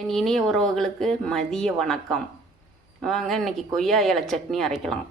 என் இனிய உறவுகளுக்கு மதிய வணக்கம். வாங்க இன்றைக்கி கொய்யா இலை சட்னி அரைக்கலாம்.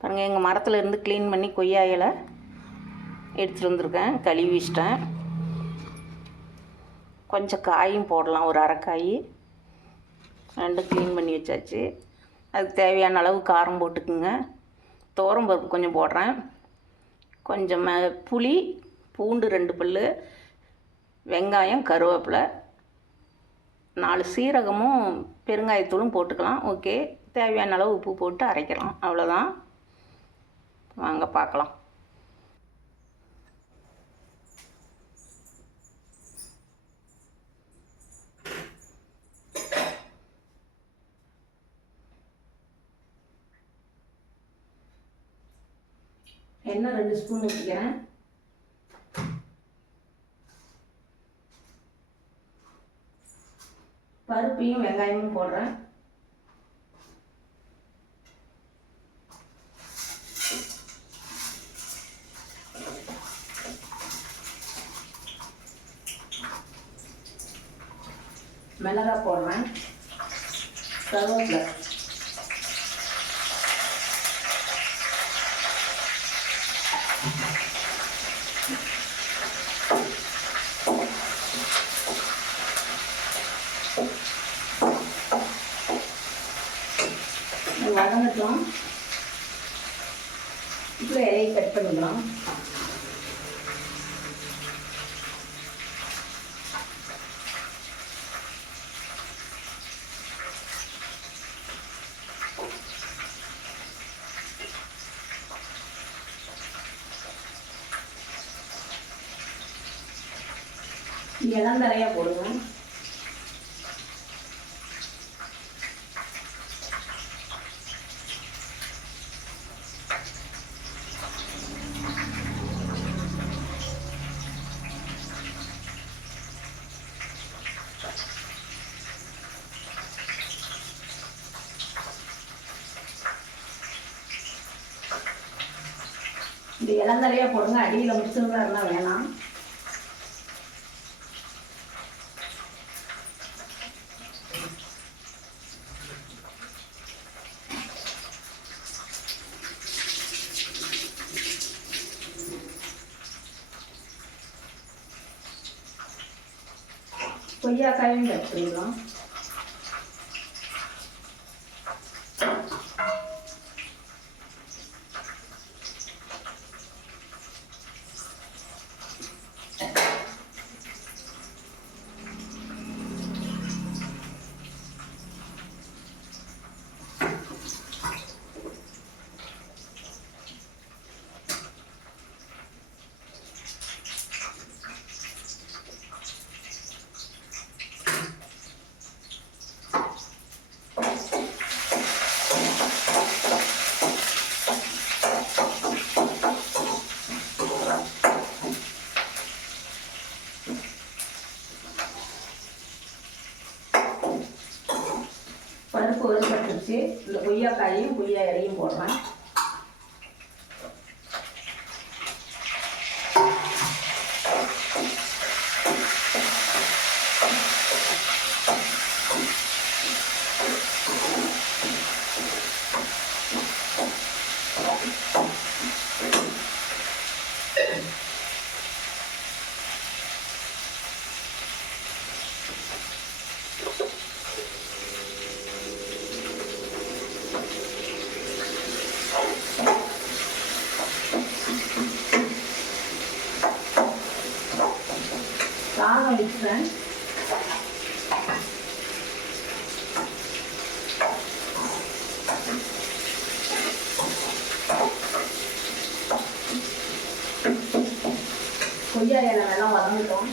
பாருங்கள், எங்கள் மரத்தில் இருந்து க்ளீன் பண்ணி கொய்யா இலை எடுத்துகிட்டு வந்திருக்கேன். கழுவி வச்சிட்டேன். கொஞ்சம் காயும் போடலாம், ஒரு அரைக்காய். ரெண்டும் க்ளீன் பண்ணி வச்சாச்சு. அதுக்கு தேவையான அளவு காரம் போட்டுக்குங்க. துவரம் பருப்பு கொஞ்சம் போடுறேன். கொஞ்சம் புளி, பூண்டு 2 பல், வெங்காயம், கருவேப்பிலை, 4 சீரகமும் பெருங்காயத்தூளும் போட்டுக்கலாம். ஓகே, தேவையான அளவு உப்பு போட்டு அரைக்கலாம். அவ்வளோதான். வாங்க பார்க்கலாம். எண்ணெய் 2 ஸ்பூன் ஊற்றிக்கிறேன். பருப்பையும் வெங்காயமும் போடுறேன். மிளகாய் போடுறேன். கருவேப்பிலை, வதங்கட்டும். இப்போ இலையை கட் பண்ணிக்கலாம். இளம் நிறையா போடுங்க. இந்த இளந்தலையா போடுங்க. அடியில் முடிச்சுங்களா இருந்தால் வேணாம். கொய்யாக்காயும் கட் பண்ணிடலாம். பருப்பு வறுபட்டுருச்சு. இந்த கொய்யாக்காயும் கொய்யா இலையும் போடுறேன். சாதம் வச்சுறேன். கொய்யா இலை நல்லா வதங்கிட்டோம்.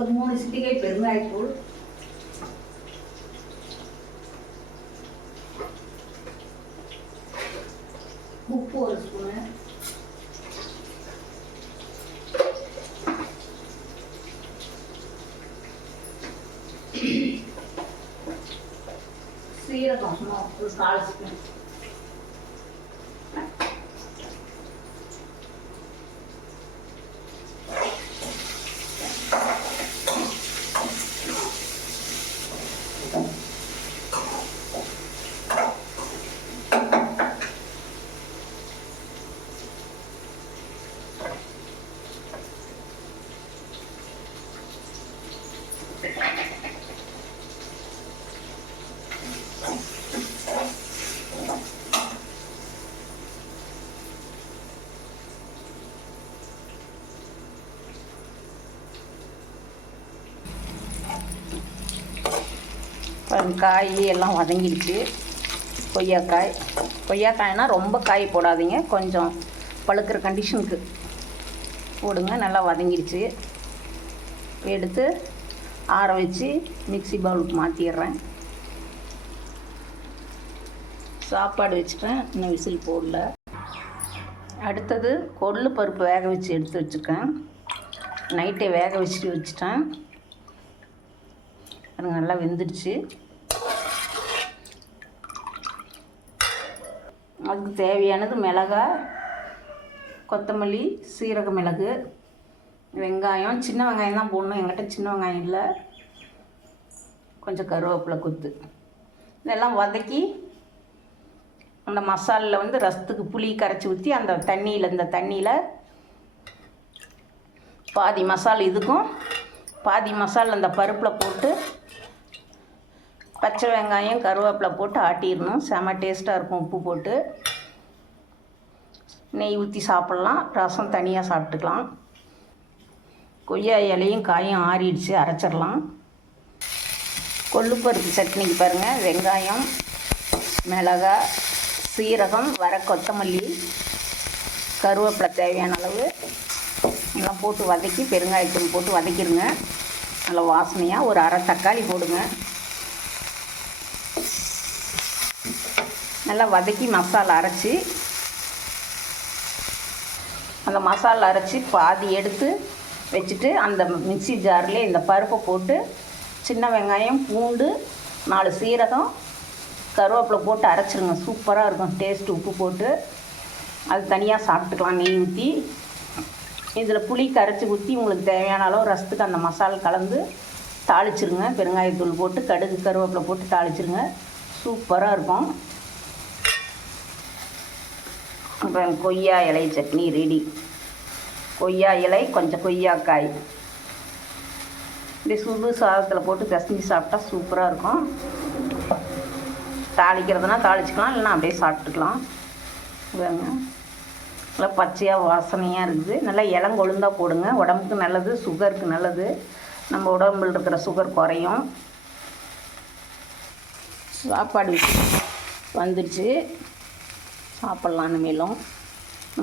ஒரு 3 சிட்டிகை பெருங்காயத்தூள், உப்பு 1 ஸ்பூனு, சீரகம் ஒரு 4 ஸ்பூன், காய் எல்லாம் வதங்கிடுச்சு. கொய்யாக்காய்னா ரொம்ப காய் போடாதீங்க, கொஞ்சம் பழுக்கிற கண்டிஷனுக்கு போடுங்க. நல்லா வதங்கிடுச்சு. எடுத்து ஆற வச்சு மிக்ஸி பவுலுக்கு மாற்றிடுறேன். சாப்பாடு வச்சுட்டேன், இன்னும் விசில் போடல. அடுத்தது கொள்ளு பருப்பு வேக வச்சு எடுத்து வச்சுருக்கேன். நைட்டே வேக வச்சுட்டேன். அது நல்லா வெந்துடுச்சு. அதுக்கு தேவையானது மிளகாய், கொத்தமல்லி, சீரக மிளகு, வெங்காயம். சின்ன வெங்காயம் தான் போடணும், என்கிட்ட சின்ன வெங்காயம் இல்லை. கொஞ்சம் கருவேப்பிலை கொத்து. இதெல்லாம் வதக்கி அந்த மசாலில் வந்து ரசத்துக்கு புளி கரைச்சி ஊற்றி அந்த இந்த தண்ணியில் பாதி மசாலா இதுக்கும் பாதி மசாலா அந்த பருப்பில் போட்டு பச்சை வெங்காயம் கருவேப்பிலை போட்டு ஆட்டிடணும். செம டேஸ்ட்டாக இருக்கும். உப்பு போட்டு நெய் ஊற்றி சாப்பிட்லாம். ரசம் தனியாக சாப்பிட்டுக்கலாம். கொய்யா இலையும் காயும் ஆறிடுச்சு, அரைச்சிடலாம். கொள்ளுப்பருப்பு சட்னிக்கு பாருங்கள், வெங்காயம், மிளகாய், சீரகம், வர கொத்தமல்லி, கருவேப்பிலை தேவையான அளவு எல்லாம் போட்டு வதக்கி பெருங்காயத்தூள் போட்டு வதக்கிடுங்க. நல்லா வாசனையாக ஒரு அரை தக்காளி போடுங்க. நல்லா வதக்கி மசாலா அரைச்சி அந்த மசாலா அரைச்சி பாதி எடுத்து வச்சுட்டு அந்த மிக்ஸி ஜாரில் இந்த பருப்பை போட்டு சின்ன வெங்காயம், பூண்டு, 4 சீரகம், கருவேப்பிலை போட்டு அரைச்சிருங்க. சூப்பராக இருக்கும் டேஸ்ட்டு. உப்பு போட்டு அது தனியாக சாப்பிட்டுக்கலாம் நெய் ஊற்றி. இதில் புளி கரைச்சி ஊற்றி உங்களுக்கு தேவையான அளவு ரசத்துக்கு அந்த மசாலா கலந்து தாளிச்சிருங்க. பெருங்காயத்தூள் போட்டு கடுகு கருவேப்பிலை போட்டு தாளிச்சிருங்க. சூப்பராக இருக்கும். அப்புறம் கொய்யா இலை சட்னி ரெடி. கொய்யா இலை, கொஞ்சம் கொய்யாக்காய் இப்படி சுடு சாதத்தில் போட்டு பிசைஞ்சு சாப்பிட்டா சூப்பராக இருக்கும். தாளிக்கிறதுனா தாளிச்சிக்கலாம், இல்லைனா அப்படியே சாப்பிட்டுக்கலாம். இதாங்க நல்லா பச்சையாக வாசனையாக இருக்குது. நல்லா இளங்கொழுந்தாக போடுங்க. உடம்புக்கு நல்லது, சுகருக்கு நல்லது. நம்ம உடம்புல இருக்கிற சுகர் குறையும். சாப்பாடு வந்துடுச்சு, சாப்பிட்லான்னு. மேலும்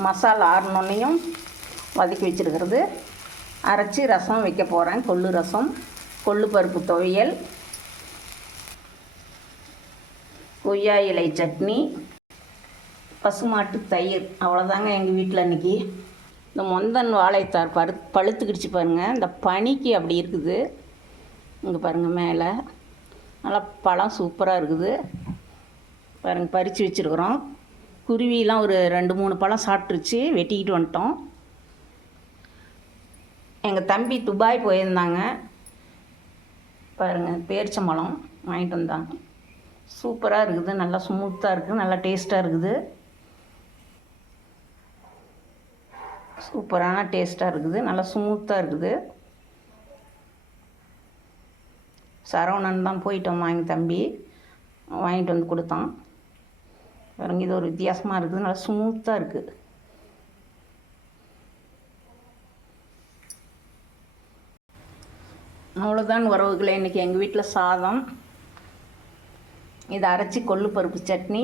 மசாலா ஆறினோன்னையும் வதக்கி வச்சுருக்கிறது அரைச்சி ரசம் வைக்க போகிறேன். கொள்ளு ரசம், கொள்ளு பருப்பு துவையல், கொய்யா இலை சட்னி, பசுமாட்டு தயிர். அவ்வளோதாங்க எங்கள் வீட்டில் இன்றைக்கி. இந்த மொந்தன் வாழைத்தார் பழுத்துக்கிடுச்சு பாருங்கள். இந்த பனிக்கு அப்படி இருக்குது. இங்கே பாருங்கள், மேலே நல்லா பழம் சூப்பராக இருக்குது பாருங்கள். பறித்து வச்சுருக்குறோம். குருவிலாம் ஒரு 2-3 பழம் சாப்பிட்ருச்சு, வெட்டிக்கிட்டு வந்துட்டோம். எங்கள் தம்பி துபாய் போயிருந்தாங்க பாருங்கள். பேரிச்சம்பழம் வாங்கிட்டு வந்தாங்க. சூப்பராக இருக்குது, நல்லா ஸ்மூத்தாக இருக்குது, நல்லா டேஸ்ட்டாக இருக்குது. சூப்பரான டேஸ்ட்டாக இருக்குது, நல்லா ஸ்மூத்தாக இருக்குது. சரவணன் தான் போயிட்டோம் எங்கள் தம்பி வாங்கிட்டு வந்து கொடுத்தான். பாருங்க, இது ஒரு வித்தியாசமாக இருக்குது, நல்லா ஸ்மூத்தாக இருக்குது. அவ்வளோதான் உறவுகளை. இன்றைக்கி எங்கள் வீட்டில் சாதம், இதை அரைச்சி கொள்ளு பருப்பு சட்னி,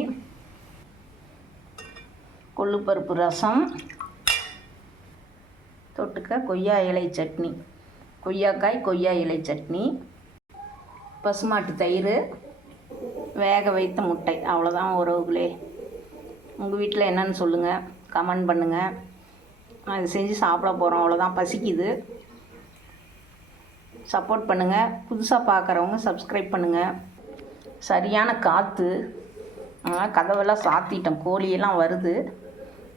கொள்ளு பருப்பு ரசம், தொட்டுக்க கொய்யா இலை சட்னி. கொய்யாக்காய் கொய்யா இலை சட்னி, பசுமாட்டு தயிர், வேக வைத்த முட்டை. அவ்வளோதான் உறவுகளே. உங்கள் வீட்டில் என்னன்னு சொல்லுங்கள், கமெண்ட் பண்ணுங்கள். நான் இது செஞ்சு சாப்பிட போகிறோம். அவ்வளோதான், பசிக்குது. சப்போர்ட் பண்ணுங்கள். புதுசாக பார்க்குறவங்க சப்ஸ்கிரைப் பண்ணுங்கள். சரியான காற்று, கதவெல்லாம் சாத்திட்டேன். கோழியெல்லாம் வருது,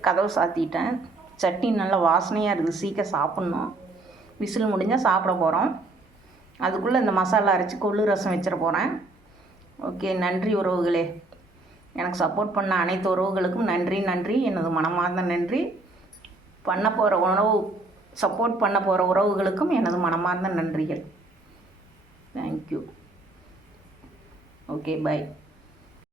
கதவை சாத்திட்டேன். சட்னி நல்லா வாசனையாக இருக்குது. சீக்கிரம் சாப்பிட்ணும். விசில் முடிஞ்சால் சாப்பிட போகிறோம். அதுக்குள்ளே இந்த மசாலா அரைச்சி கொள்ளு ரசம் வச்சிட போகிறேன். ஓகே, நன்றி உறவுகளே. எனக்கு சப்போர்ட் பண்ண அனைத்து உறவுகளுக்கும் நன்றி. எனது மனமார்ந்த நன்றி. சப்போர்ட் பண்ண போகிற உறவுகளுக்கும் எனது மனமார்ந்த நன்றிகள். தேங்க்யூ. Okay, by.